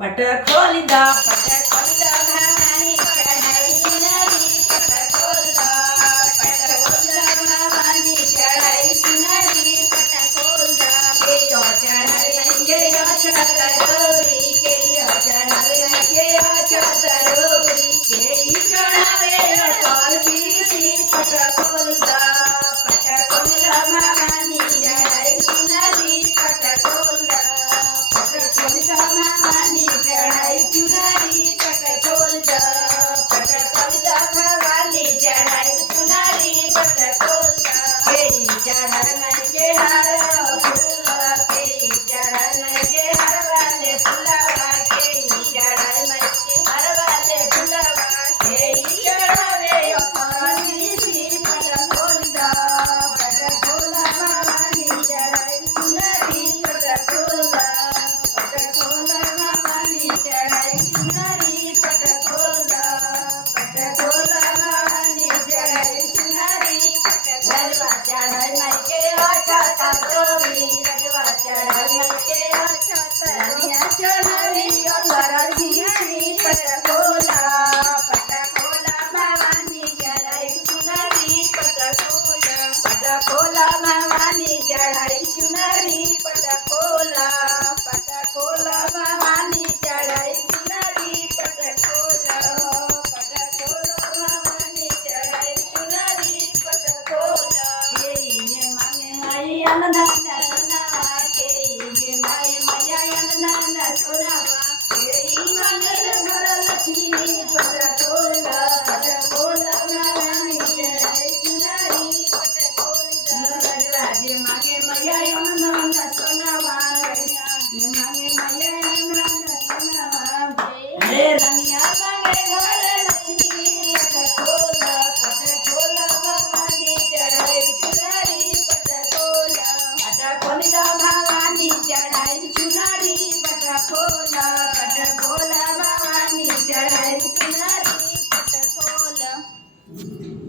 पट खोल दा भवानी चढ़ाई चुनरी पट खोल दा भवानी चढ़ाई चुनरी पट खोल दा के यो चढ़ाई के यो छतरोरी के यो चढ़ाई के यो छतरोरी के ई चढ़ावे यो पार्वती पट खोल दा भवानी चढ़ाई चुनरी पट खोल दा भवानी चढ़ाई चुनरी पट खोल दा भवानी चढ़ाई चुनरी पट खोल दा केरी चढ़न के हार फूला केरी चढ़न के हार वाले फुलावा केरी चढ़न के हार वाले फुलावा केरी चढ़ावे पार्वती पट खोल दा भवानी चढ़ाई चुनरी पट खोल दा भवानी चढ़ाई चुनरी पट खोल दा भवानी चढ़ाई चुनरी पट गरबा चढ़ाई माई के अच्छा तोरी रगवा चढ़ाई माई के अच्छा तरिया चढ़ाई चुनरी पट खोला भवानी चढ़ाई चुनरी पट खोला भवानी चढ़ाई चुनरी पट खोला भवानी चढ़ाई चुनरी पट खोला भवानी चढ़ाई चुनरी पट खोला के ये मांगे आई अनंता सोनावा के ये माए मैया अनंता सोनावा के ई मांगे घर लक्ष्मी पट खोला भवानी चढ़ाई चुनरी पट खोला राजे मांगे मैया अनंता सोनावा ये मांगे मैया अनंता सोनावा हे रनिया मांगे घर लक्ष्मी पट खोला भवानी चढ़ाई चुनरी पट खोला भवानी चढ़ाई चुनरी पट खोला